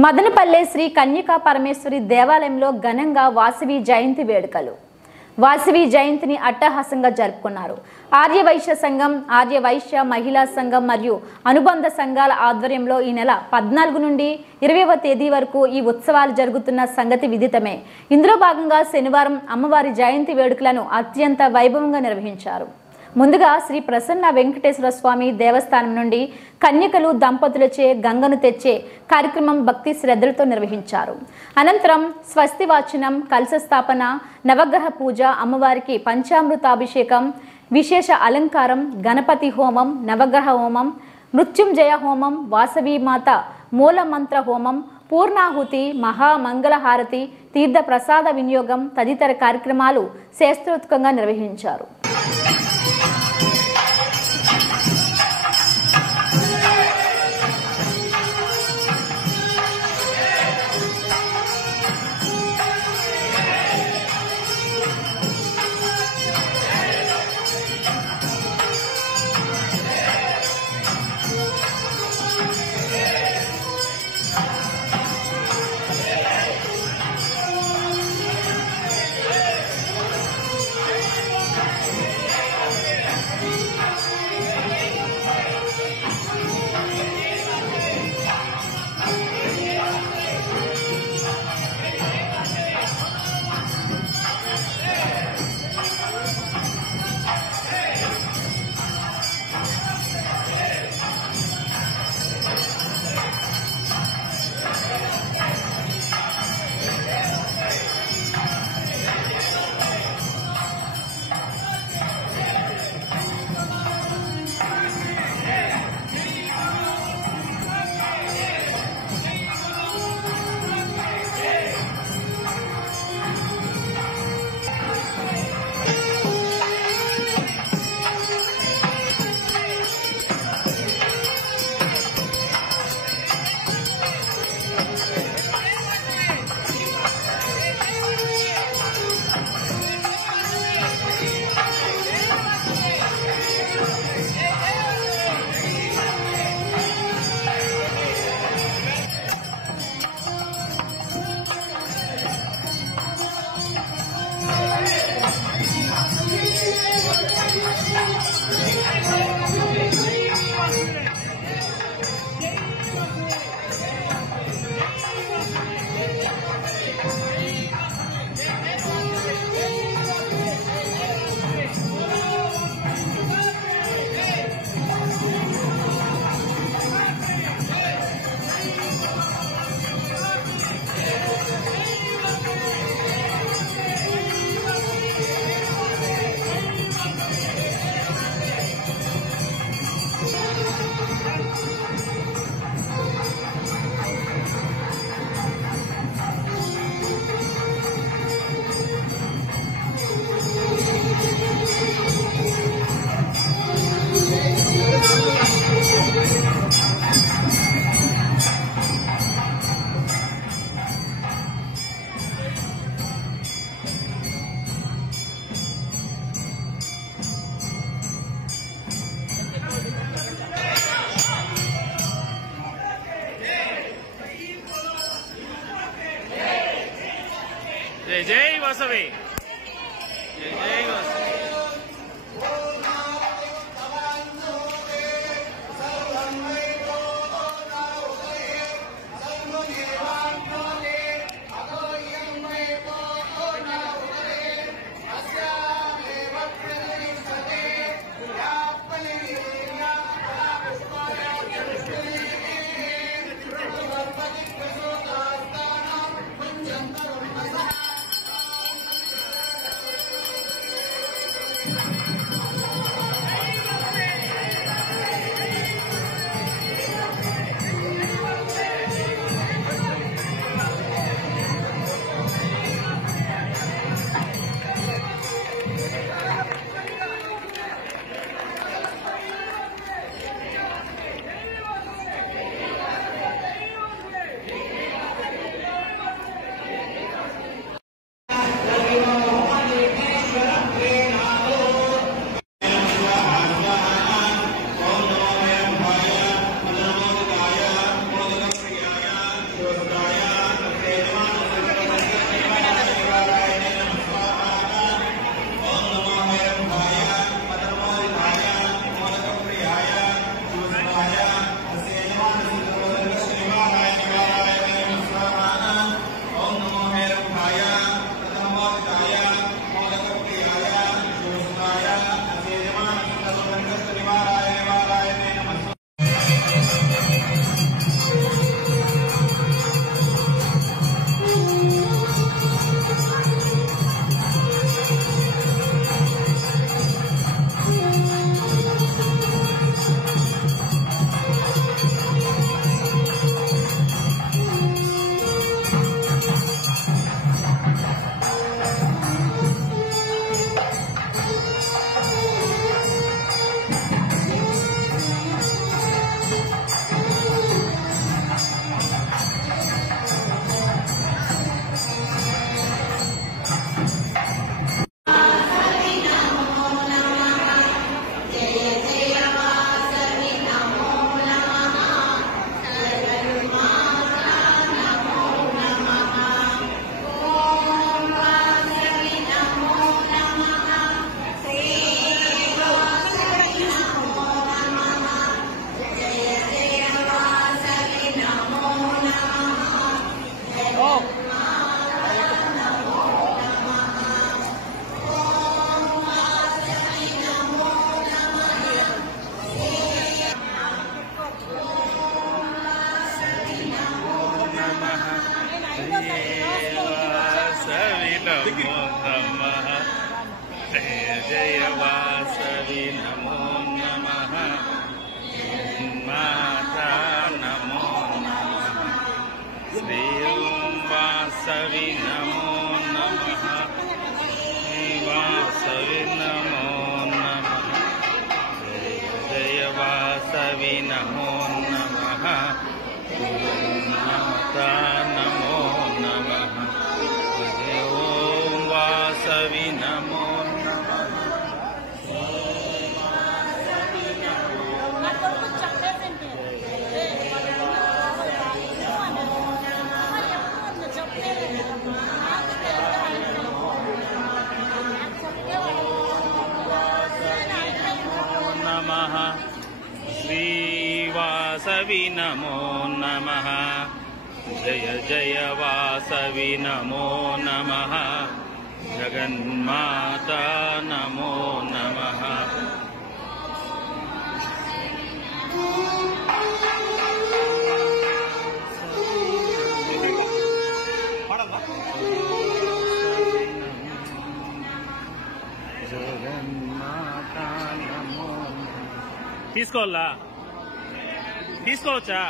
మదనపల్లె శ్రీ కన్యకా పరమేశ్వరి దేవాలయంలో ఘనంగా వాసవి జయంతి వేడుకలు. వాసవి జయంతిని అట్టహాసంగా జరుపుకున్నారు. ఆర్యవైశ్య సంఘం, ఆర్యవైశ్య మహిళా సంఘం మరియు అనుబంధ సంఘాల ఆధ్వర్యంలో ఈ నెల 14 నుండి 20వ తేదీ వరకు ఈ ఉత్సవాలు జరుగుతున్న సంగతి విదితమే. ఇందులో భాగంగా శనివారం అమ్మవారి జయంతి వేడుకలను అత్యంత వైభవంగా నిర్వహించారు. ముందుగా శ్రీ ప్రసన్న వెంకటేశ్వర స్వామి దేవస్థానం నుండి కన్యకలు దంపతులచే గంగను తెచ్చే కార్యక్రమం భక్తి శ్రద్ధలతో నిర్వహించారు. అనంతరం స్వస్తి వాచనం, కలశ స్థాపన, నవగ్రహ పూజ, అమ్మవారికి పంచామృతాభిషేకం, విశేష అలంకారం, గణపతి హోమం, నవగ్రహ హోమం, మృత్యుంజయ హోమం, వాసవి మాత మూలమంత్ర హోమం, పూర్ణాహుతి, మహామంగళహారతి, తీర్థ ప్రసాద వినియోగం తదితర కార్యక్రమాలు శాస్త్రోక్తంగా నిర్వహించారు. जय जय वासवी, जय जय वासवी। वासवी नमो नमः जय जय वासवी नमो नमः माता नमो नमः श्री ओं वासवी नमो नमः वासवी नमो नमः जय जय वासवी नमो नमः माता नमो नमः जय ओं वासवी नमो नमः श्री वासवी नमो नमः जय जय वासवी नमो नमः जगन्माता नमो नमः జగన్మాతా నమో తీసుకోవాలా తీసుకోవచ్చా